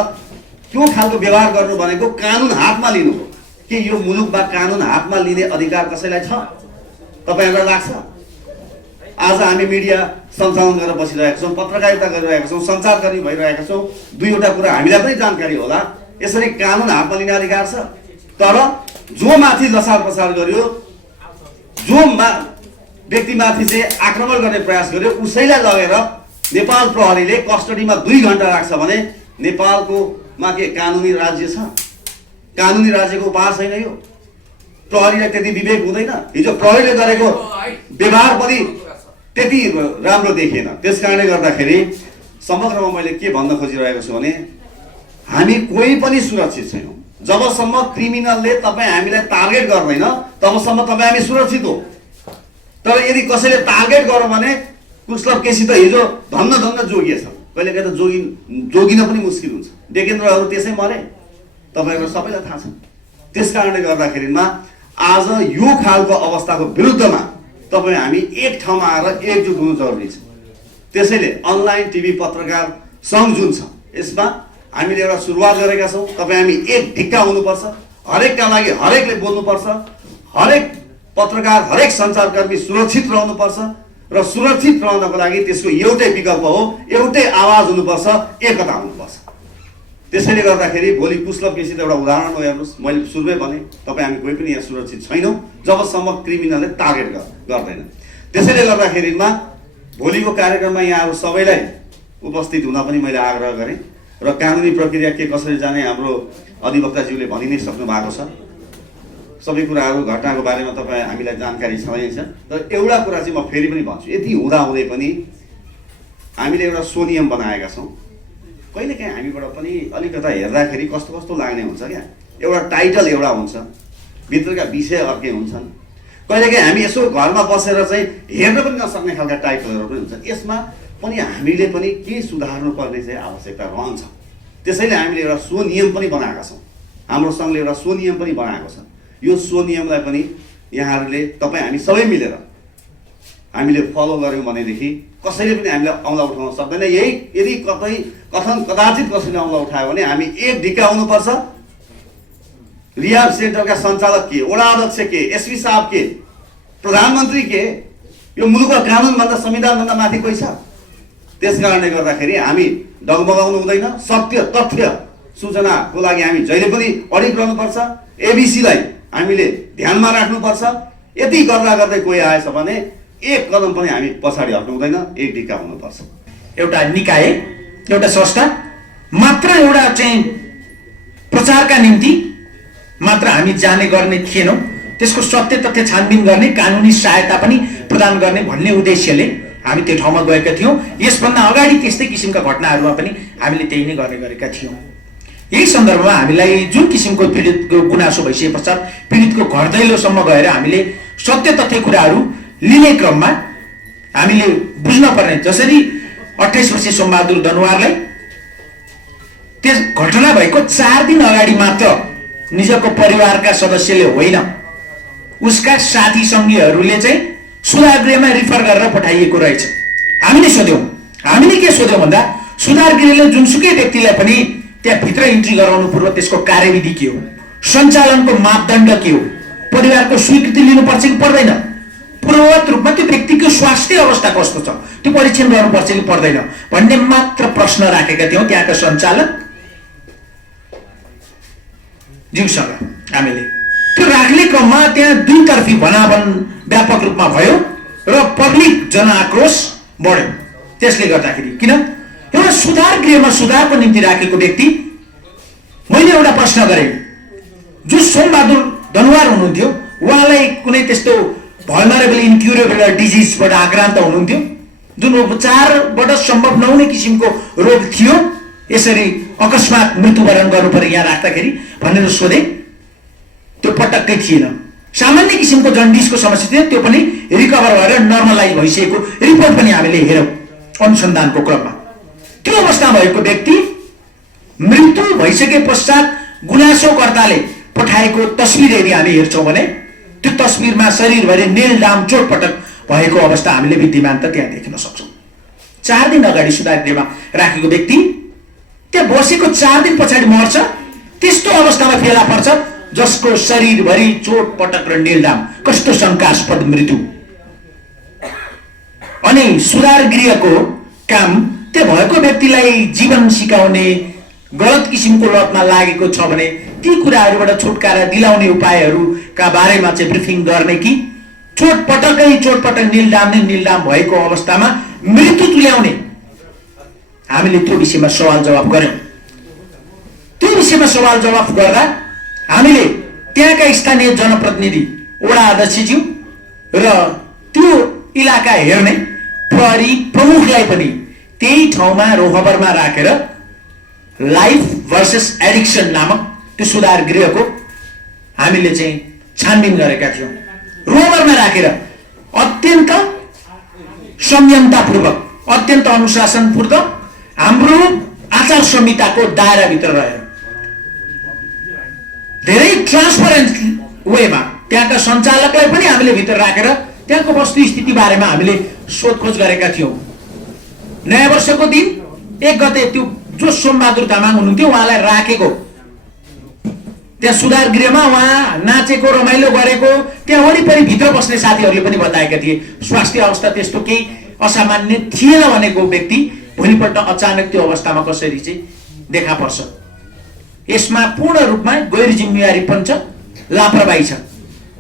त्यो खालको व्यवहार गर्नु भनेको कानुन हातमा लिनु हो। के यो मुलुकमा कानुन हातमा लिने अधिकार कसैलाई छ? तपाईँहरूलाई लाग्छ? आज हामी मिडिया सञ्चालन गरेर बसिरहेका छौँ, पत्रकारिता गरिरहेका छौँ, सञ्चारकर्मी भइरहेका छौँ। दुईवटा कुरा हामीलाई पनि जानकारी होला, यसरी कानुन हातमा लिने अधिकार छ। तर जो माथि लसार पसार गर्यो, जो व्यक्तिमाथि चाहिँ आक्रमण गर्ने प्रयास गर्यो, उसैलाई लगेर नेपाल प्रहरीले कस्टडीमा 2 घण्टा राख्छ भने नेपालको मा के कानुनी राज्य छ? कानुनी राज्यको उपहार छैन यो। प्रहरीलाई त्यति विवेक हुँदैन। हिजो प्रहरीले गरेको व्यवहार पनि त्यति राम्रो देखिएन। त्यसकारणले गर्दाखेरि समग्रमा मैले के भन्न खोजिरहेको छु भने हामी कोही पनि सुरक्षित छैनौँ। जबसम्म क्रिमिनलले तपाईँ हामीलाई टार्गेट गर्दैन तबसम्म तपाईँ हामी सुरक्षित हो। तर यदि कसैले टार्गेट गर्यो भने कुशलभ केसी त हिजो धन्न जोगिएछ, कहिलेकाहीँ त जोगिन पनि मुस्किल हुन्छ। डेकेन्द्रहरू त्यसै मरे, तपाईँहरू सबैलाई थाहा छ। त्यसकारणले गर्दाखेरिमा आज यो खालको अवस्थाको विरुद्धमा तपाईँ हामी एक ठाउँमा आएर एकजुट हुनु जरुरी छ। त्यसैले अनलाइन टिभी पत्रकार सङ्घ जुन छ यसमा हामीले एउटा सुरुवात गरेका छौँ। तपाईँ हामी एक ढिक्का हुनुपर्छ, हरेकका लागि हरेकले बोल्नुपर्छ, हरेक पत्रकार हरेक सञ्चारकर्मी सुरक्षित रहनुपर्छ र सुरक्षित रहनको लागि त्यसको एउटै विकल्प हो, एउटै आवाज हुनुपर्छ, एकता हुनुपर्छ। त्यसैले गर्दाखेरि भोलि कुशलभ केसी त एउटा उदाहरण हो। हेर्नुहोस्, मैले सुरुमै भने तपाईँ हामी कोही पनि यहाँ सुरक्षित छैनौँ जबसम्म क्रिमिनलले टार्गेट गर्दैन। त्यसैले गर्दाखेरिमा भोलिको कार्यक्रममा यहाँहरू सबैलाई उपस्थित हुन पनि मैले आग्रह गरेँ र कानुनी प्रक्रिया के कसरी जाने हाम्रो अधिवक्ताज्यूले भनि नै सक्नु भएको छ। सबै कुराहरू घटनाको बारेमा तपाईँ हामीलाई जानकारी छँदैछ। तर एउटा कुरा चाहिँ म फेरि पनि भन्छु, यति हुँदाहुँदै पनि हामीले एउटा स्वनियम बनाएका छौँ। कहिलेकाहीँ हामीबाट पनि अलिकता हेर्दाखेरि कस्तो कस्तो लाग्ने हुन्छ क्या, एउटा टाइटल एउटा हुन्छ, भित्रका विषय अर्कै हुन्छन्। कहिलेकाहीँ हामी यसो घरमा बसेर चाहिँ हेर्न पनि नसक्ने खालका टाइटलहरू पनि हुन्छ। यसमा पनि हामीले पनि के सुधार्नु पर्ने चाहिँ आवश्यकता रहन्छ। त्यसैले हामीले एउटा स्वनियम पनि बनाएका छौँ। हाम्रो सङ्घले एउटा स्वनियम पनि बनाएको छ। यो स्वनियमलाई पनि यहाँहरूले तपाईँ हामी सबै मिलेर हामीले फलो गऱ्यौँ भनेदेखि कसैले पनि हामीलाई औँला उठाउन सक्दैन। यही यदि कदाचित कसैले औँला उठायो भने हामी एक ढिक्का हुनुपर्छ। रिहाब सेन्टरका सञ्चालक के, वडा अध्यक्ष के, एसपी साहब के, प्रधानमन्त्री के, यो मुलुकमा कानुनभन्दा संविधानभन्दा माथि कोही छ? त्यसकारणले गर्दाखेरि हामी डगमगाउनु हुँदैन। सत्य तथ्य सूचनाको लागि हामी जहिले पनि अडिग रहनुपर्छ। एबिसीलाई हामीले ध्यानमा राख्नुपर्छ। यति गर्दा गर्दै कोही आएछ भने एक कदम पनि हामी पछाडि हट्नु हुँदैन, एक ढिक्का हुनुपर्छ। एउटा निकाय, एउटा संस्था मात्र एउटा चाहिँ प्रचारका निम्ति मात्र हामी जाने गर्ने थिएनौँ। त्यसको सत्य तथ्य छानबिन गर्ने, कानुनी सहायता पनि प्रदान गर्ने भन्ने उद्देश्यले हामी त्यो ठाउँमा गएका थियौँ। यसभन्दा अगाडि त्यस्तै किसिमका घटनाहरूमा पनि हामीले त्यही नै गर्ने गरेका थियौँ। यही सन्दर्भमा हामीलाई जुन किसिमको पीडितको गुनासो भइसके पश्चात पीडितको घर दैलोसम्म गएर हामीले सत्य तथ्य कुराहरू लिने क्रममा हामीले बुझ्न पर्ने, जसरी 28 वर्षीय सोमबहादुर दनुवारलाई त्यस घटना भएको 4 दिन अगाडि मात्र निजको परिवारका सदस्यले होइन, उसका साथी सङ्गीहरूले चाहिँ सुधार गृहमा रिफर गरेर पठाइएको रहेछ। हामीले सोध्यौँ, हामीले के सोध्यौँ भन्दा सुधार गृहले जुनसुकै व्यक्तिलाई पनि त्यहाँ भित्र इन्ट्री गराउनु पूर्व त्यसको कार्यविधि के हो, सञ्चालनको मापदण्ड के हो, परिवारको स्वीकृति लिनुपर्छ कि पर्दैन, पूर्ववत रूपमा त्यो व्यक्तिको स्वास्थ्य अवस्था कस्तो छ त्यो परीक्षण गर्नुपर्छ कि पर्दैन भन्ने मात्र प्रश्न राखेका थियौँ त्यहाँका सञ्चालक ज्यूसँग। हामीले त्यो राख्ने क्रममा त्यहाँ दुईतर्फी भनाभन व्यापक रूपमा भयो र पब्लिक जनआक्रोश बढ्यो। त्यसले गर्दाखेरि किन एउटा सुधार गृहमा सुधारको निम्ति राखेको व्यक्ति, मैले एउटा प्रश्न गरेँ, जो सोमबहादुर दनुवार हुनुहुन्थ्यो, उहाँलाई कुनै त्यस्तो भल्नरेबल इन्क्युरेबल डिजिजबाट आक्रान्त हुनुहुन्थ्यो, जुन उपचारबाट सम्भव नहुने किसिमको रोग थियो, यसरी अकस्मात मृत्युवरण गर्नु पर्यो यहाँ राख्दाखेरि भनेर सोधे। त्यो पटक्कै थिएन। सामान्य किसिमको जन्डिसको समस्या थियो, त्यो पनि रिकभर भएर नर्मलाइज भइसकेको रिपोर्ट पनि हामीले हेरौँ अनुसन्धानको क्रममा। त्यो अवस्थामा भएको व्यक्ति मृत्यु भइसके पश्चात गुनासोकर्ताले पठाएको तस्बिर यदि हामी हेर्छौँ भने त्यो तस्बिरमा शरीरभरि नेलडाम चोटपटक भएको अवस्था हामीले विद्यमानता त्यहाँ देख्न सक्छौँ। 4 दिन अगाडि सुधार गृहमा राखेको व्यक्ति त्यहाँ बसेको 4 दिन पछाडि मर्छ, त्यस्तो अवस्थामा फेला पर्छ जसको शरीरभरि चोटपटक र नेलडाम। कस्तो शङ्कास्पद मृत्यु। अनि सुधार गृहको काम त्यो भएको व्यक्तिलाई जीवन सिकाउने, गलत किसिमको लतमा लागेको छ भने ती कुराहरूबाट छुटकारा दिलाउने उपायहरूका बारेमा चाहिँ ब्रिफिङ गर्ने कि चोटपटक निलडाम भएको अवस्थामा मृत्यु तुल्याउने। हामीले त्यो विषयमा सवाल जवाफ गर्यौँ। त्यो विषयमा सवाल जवाफ गर्दा हामीले त्यहाँका स्थानीय जनप्रतिनिधि, वडा अध्यक्षज्यू र त्यो इलाका हेर्ने प्रहरी प्रमुखलाई पनि त्यही ठाउँमा रोहबरमा राखेर लाइफ भर्सेस एडिक्सन नामक त्यो सुधार गृहको हामीले चाहिँ छानबिन गरेका थियौँ। रोहबरमा राखेर अत्यन्त संयमतापूर्वक, अत्यन्त अनुशासनपूर्वक हाम्रो आचार संहिताको दायराभित्र रहेर धेरै ट्रान्सपरेन्ट वेमा त्यहाँका सञ्चालकलाई पनि हामीले भित्र राखेर त्यहाँको वस्तुस्थिति बारेमा हामीले सोधखोज गरेका थियौँ। नयाँ वर्षको दिन 1 गते त्यो जो सोमबहादुर तामाङ हुनुहुन्थ्यो उहाँलाई राखेको त्यहाँ सुधार गृहमा उहाँ नाचेको, रमाइलो गरेको, त्यहाँ वरिपरि भित्र बस्ने साथीहरूले पनि बताएका थिए स्वास्थ्य अवस्था त्यस्तो केही असामान्य थिएन भनेको व्यक्ति भोलिपल्ट अचानक त्यो अवस्थामा कसरी चाहिँ देखा पर्छ। यसमा पूर्ण रूपमा गैर जिम्मेवारी पनि छ, लापरवाही छ।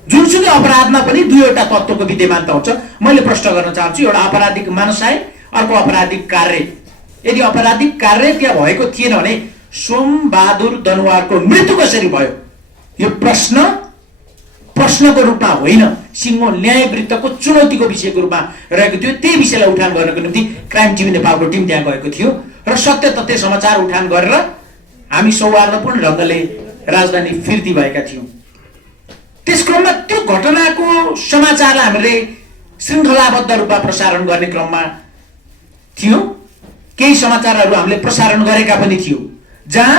जुनसुकै अपराधमा पनि दुईवटा तत्त्वको विद्यमानता हुन्छ। मैले प्रश्न गर्न चाहन्छु, एउटा आपराधिक मनसाय, अर्को आपराधिक कार्य। यदि आपराधिक कार्य त्यहाँ भएको थिएन भने सोमबहादुर दनुवारको मृत्यु कसरी भयो? यो प्रश्नको रूपमा होइन, सिङ्गो न्यायवृत्तको चुनौतीको विषयको रूपमा रहेको थियो। त्यही विषयलाई उठान गर्नको निम्ति क्राइम टिभी नेपालको टिम त्यहाँ गएको थियो र सत्य तथ्य समाचार उठान गरेर हामी सौहार्दपूर्ण ढङ्गले राजधानी फिर्ती भएका थियौँ। त्यस क्रममा त्यो घटनाको समाचारलाई हामीले श्रृङ्खलाबद्ध रूपमा प्रसारण गर्ने क्रममा थियौँ। केही समाचारहरू हामीले प्रसारण गरेका पनि थियौँ जहाँ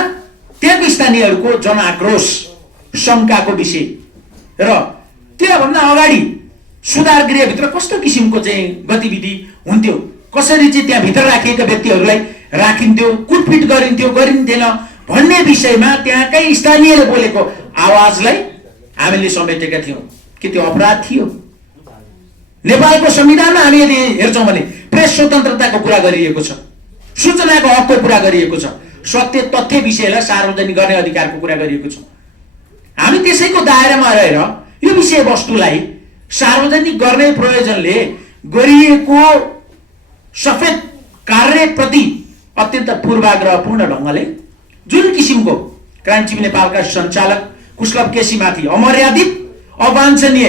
त्यहाँको स्थानीयहरूको जनआक्रोश, शङ्काको विषय र त्योभन्दा अगाडि सुधार गृहभित्र कस्तो किसिमको चाहिँ गतिविधि हुन्थ्यो, कसरी चाहिँ त्यहाँभित्र राखिएका व्यक्तिहरूलाई राखिन्थ्यो, कुटपिट गरिन्थेन भन्ने विषयमा त्यहाँकै स्थानीयले बोलेको आवाजलाई हामीले समेटेका थियौँ। के त्यो अपराध थियो? नेपालको संविधानमा हामी यदि हेर्छौँ भने प्रेस स्वतन्त्रताको कुरा गरिएको छ, सूचनाको हकको कुरा गरिएको छ, सत्य तथ्य विषयलाई सार्वजनिक गर्ने अधिकारको कुरा गरिएको छ। हामी त्यसैको दायरामा रहेर यो विषयवस्तुलाई सार्वजनिक गर्ने प्रयोजनले गरिएको सफेद कार्यप्रति अत्यन्त पूर्वाग्रहपूर्ण ढङ्गले जुन किसिमको क्राइम टिभी नेपालका सञ्चालक कुशलभ केसीमाथि अमर्यादित, अवाञ्छनीय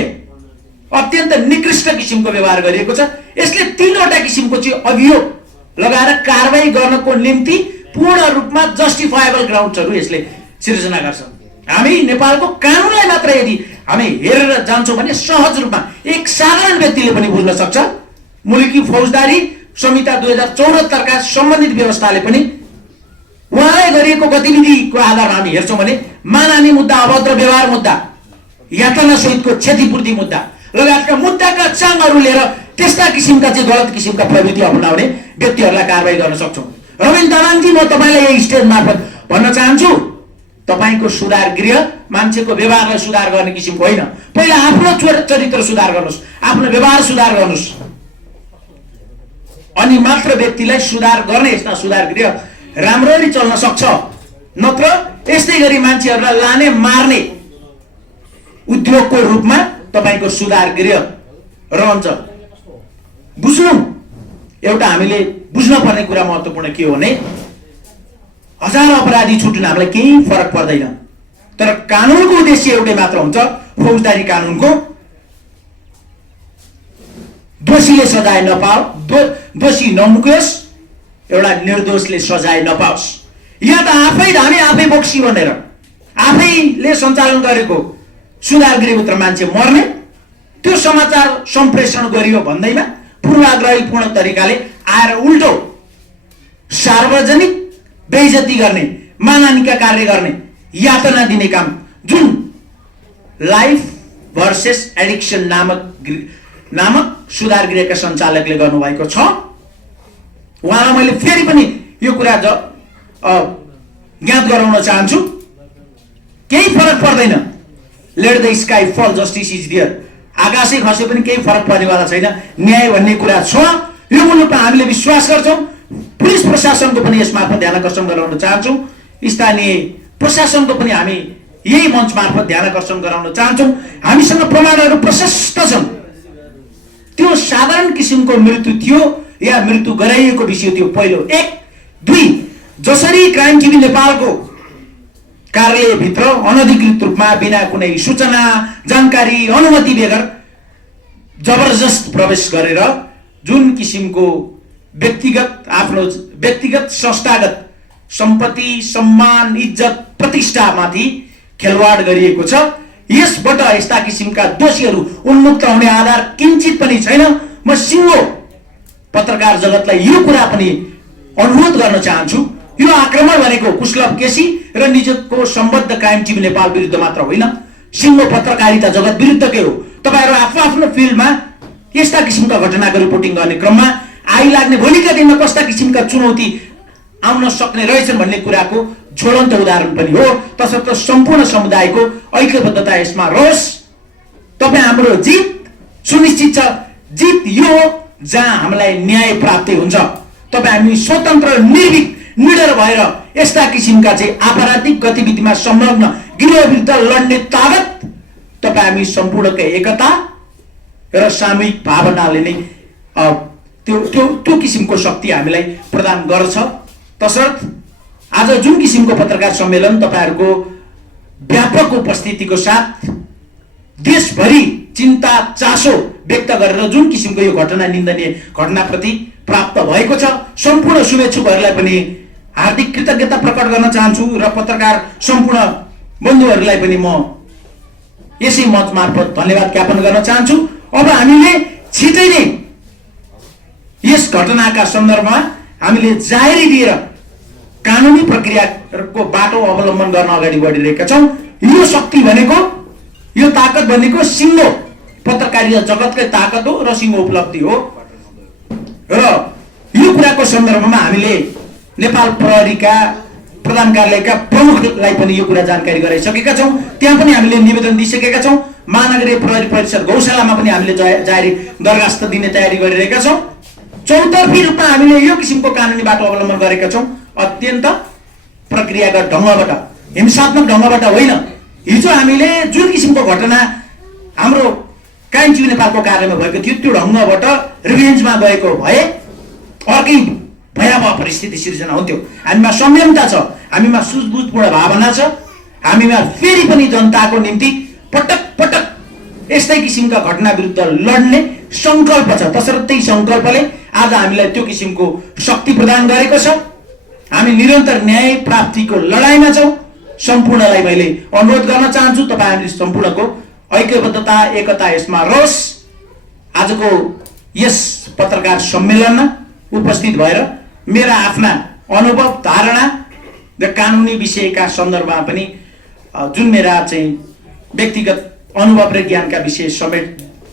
अत्यन्त निकृष्ट किसिमको व्यवहार गरिएको छ। यसले 3वटा किसिमको चाहिँ अभियोग लगाएर कारबाही गर्नको निम्ति पूर्ण रूपमा जस्टिफाएबल ग्राउन्ड्सहरू यसले सिर्जना गर्छ। हामी नेपालको कानुनलाई मात्र यदि हामी हेरेर जान्छौँ भने सहज रूपमा एक साधारण व्यक्तिले पनि बुझ्न सक्छ। मुलकी फौजदारी संहिता 2074 का सम्बन्धित व्यवस्थाले पनि उहाँलाई गरिएको गतिविधिको आधारमा हामी हेर्छौँ भने मानहानि मुद्दा, अभद्र व्यवहार मुद्दा, यातना सहितको क्षतिपूर्ति मुद्दा लगायतका मुद्दाका चाङहरू लिएर त्यस्ता किसिमका चाहिँ गलत किसिमका प्रवृत्ति अपनाउने व्यक्तिहरूलाई कारबाही गर्न सक्छौँ। रविन तामाङजी, म तपाईँलाई यही स्टेज मार्फत भन्न चाहन्छु, तपाईँको सुधार गृह मान्छेको व्यवहारलाई सुधार गर्ने किसिमको होइन। पहिला आफ्नो चरित्र सुधार गर्नुहोस्, आफ्नो व्यवहार सुधार गर्नुहोस्, अनि मात्र व्यक्तिलाई सुधार गर्ने यस्ता सुधार गृह राम्ररी चल्न सक्छ। नत्र यस्तै गरी मान्छेहरूलाई लाने मार्ने उद्योगको रूपमा तपाईँको सुधार गृह रहन्छ। बुझ्नु, एउटा हामीले बुझ्न पर्ने कुरा महत्त्वपूर्ण के हो भने 1000 अपराधी छुट्न हामीलाई केही फरक पर्दैन, तर कानुनको उद्देश्य एउटै मात्र हुन्छ, फौजदारी कानुनको दोषीले सजाय नपाओ, दोषी नमुकोस्, एउटा निर्दोषले सजाय नपाओस्। यहाँ त हामी आफै बोक्सी भनेर आफैले सञ्चालन गरेको सुधार गृहभित्र मान्छे मर्ने, त्यो समाचार सम्प्रेषण गरियो भन्दैमा पूर्वाग्रहीपूर्ण तरिकाले आएर उल्टो सार्वजनिक बेइज्जती गर्ने, मानहानिका कार्य गर्ने, यातना दिने काम जुन लाइफ भर्सेस एडिक्सन नामक सुधार गृहका सञ्चालकले गर्नुभएको छ, उहाँलाई मैले फेरि पनि यो कुरा ज्ञात गराउन चाहन्छु। केही फरक पर्दैन, लेट द स्काई फल, जस्टिस इज देयर। आकाशै खसे पनि केही फरक पर्नेवाला छैन, न्याय भन्ने कुरा छ। यो मुलुकमा हामीले विश्वास गर्छौँ। पुलिस प्रशासनको पनि यसमार्फत ध्यान आकर्षण गराउन चाहन्छौँ, स्थानीय प्रशासनको पनि हामी यही मञ्च मार्फत ध्यान आकर्षण गराउन चाहन्छौँ। हामीसँग प्रमाणहरू प्रशस्त छन्। त्यो साधारण किसिमको मृत्यु थियो या मृत्यु गराइएको विषय थियो, पहिलो। 1, 2, जसरी क्राइम टिभी नेपालको कार्यालयभित्र अनधिकृत रूपमा बिना कुनै सूचना, जानकारी, अनुमति बेगर जबरजस्त प्रवेश गरेर जुन किसिमको आफ्नो व्यक्तिगत संस्थागत सम्पत्ति, सम्मान, इज्जत, प्रतिष्ठामाथि खेलवाड गरिएको छ, यसबाट यस्ता किसिमका दोषीहरू उन्मुक्त हुने आधार किञ्चित पनि छैन। म सिङ्गो पत्रकार जगतलाई यो कुरा पनि अनुरोध गर्न चाहन्छु, यो आक्रमण भनेको कुशलभ केसी र निजको सम्बद्ध क्राइम टिभी नेपाल विरुद्ध मात्र होइन, सिङ्गो पत्रकारिता जगत विरुद्धकै हो। तपाईहरु आफ्नो फिल्डमा यस्ता किसिमका घटनाको रिपोर्टिङ गर्ने क्रममा आइलाग्ने भोलिका दिनमा कस्ता किसिमका चुनौती आउन सक्ने रहेछन् भन्ने कुराको ज्वलन्त उदाहरण पनि हो। तसर्थ सम्पूर्ण समुदायको ऐक्यबद्धता यसमा रहोस्। तपाईँ हाम्रो जित सुनिश्चित छ। जित यो हो जहाँ हामीलाई न्याय प्राप्ति हुन्छ। तपाईँ हामी स्वतन्त्र, निर्भीक, निडर भएर यस्ता किसिमका चाहिँ आपराधिक गतिविधिमा संलग्न गिरोह विरुद्ध लड्ने तागत तपाईँ हामी सम्पूर्णकै एकता र सामूहिक भावनाले नै त्यो किसिमको शक्ति हामीलाई प्रदान गर्छ। तसर्थ आज जुन किसिमको पत्रकार सम्मेलन तपाईहरुको व्यापक उपस्थितिको साथ देशभरि चिन्ता चासो व्यक्त गरेर जुन किसिमको यो घटना निन्दनीय घटनाप्रति प्राप्त भएको छ, सम्पूर्ण शुभेच्छुकहरूलाई पनि हार्दिक कृतज्ञता प्रकट गर्न चाहन्छु र पत्रकार सम्पूर्ण बन्धुहरूलाई पनि म यसै मञ्च मार्फत धन्यवाद ज्ञापन गर्न चाहन्छु। अब हामीले छिटै नै यस घटनाका सन्दर्भमा हामीले जाहेरी दिएर कानुनी प्रक्रियाको बाटो अवलम्बन गर्न अगाडि बढिरहेका छौं। यो शक्ति भनेको, यो ताकत भनेको सिङ्गो पत्रकारिता जगतकै ताकत हो र सिङ्गो उपलब्धि हो। र यो कुराको सन्दर्भमा हामीले नेपाल प्रहरीका प्रधान कार्यालयका प्रमुखलाई पनि यो कुरा जानकारी गराइसकेका छौं। त्यहाँ पनि हामीले निवेदन दिइसकेका छौं। महानगरीय प्रहरी परिषद गौशालामा पनि हामीले जाहेरी दरखास्त दिने तयारी गरिरहेका छौं। चौतर्फी रूपमा हामीले यो किसिमको कानुनी बाटो अवलम्बन गरेका छौं। अत्यन्त प्रक्रियागत ढंगबाट, हिंसात्मक ढंगबाट होइन। हिजो हामीले जुन किसिमको घटना हाम्रो क्राइम टिभी नेपालको कार्यालयमा भएको थियो, त्यो ढंगबाट रिभेन्जमा गएको भए अर्कै भयावह परिस्थिति सिर्जना हुन्थ्यो। हामीमा संयमता छ, हामीमा सुझबुझपूर्ण भावना छ, हामीमा फेरि पनि जनताको निम्ति पटक पटक यस्तै किसिमका घटना विरुद्ध लड्ने संकल्प छ। तसर्थ त्यही संकल्पले आज हामीलाई त्यो किसिमको शक्ति प्रदान गरेको छ। हामी निरन्तर न्याय प्राप्तिको लडाईँमा छौँ। सम्पूर्णलाई मैले अनुरोध गर्न चाहन्छु, तपाईहरुले सम्पूर्णको ऐक्यबद्धता एकता यसमा रहोस्। आजको यस पत्रकार सम्मेलनमा उपस्थित भएर मेरा आफ्ना अनुभव धारणा र कानुनी विषयका सन्दर्भमा पनि जुन मेरा चाहिँ व्यक्तिगत अनुभव र ज्ञानका विषय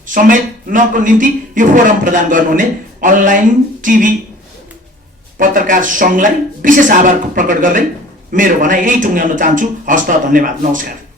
समेट्नको निम्ति यो फोरम प्रदान गर्नुहुने अनलाइन टिभी पत्रकार संघलाई विशेष आभार प्रकट गर्दै मेरो भनाइ यही टुङ्ग्याउन चाहन्छु। हस्त, धन्यवाद, नमस्कार।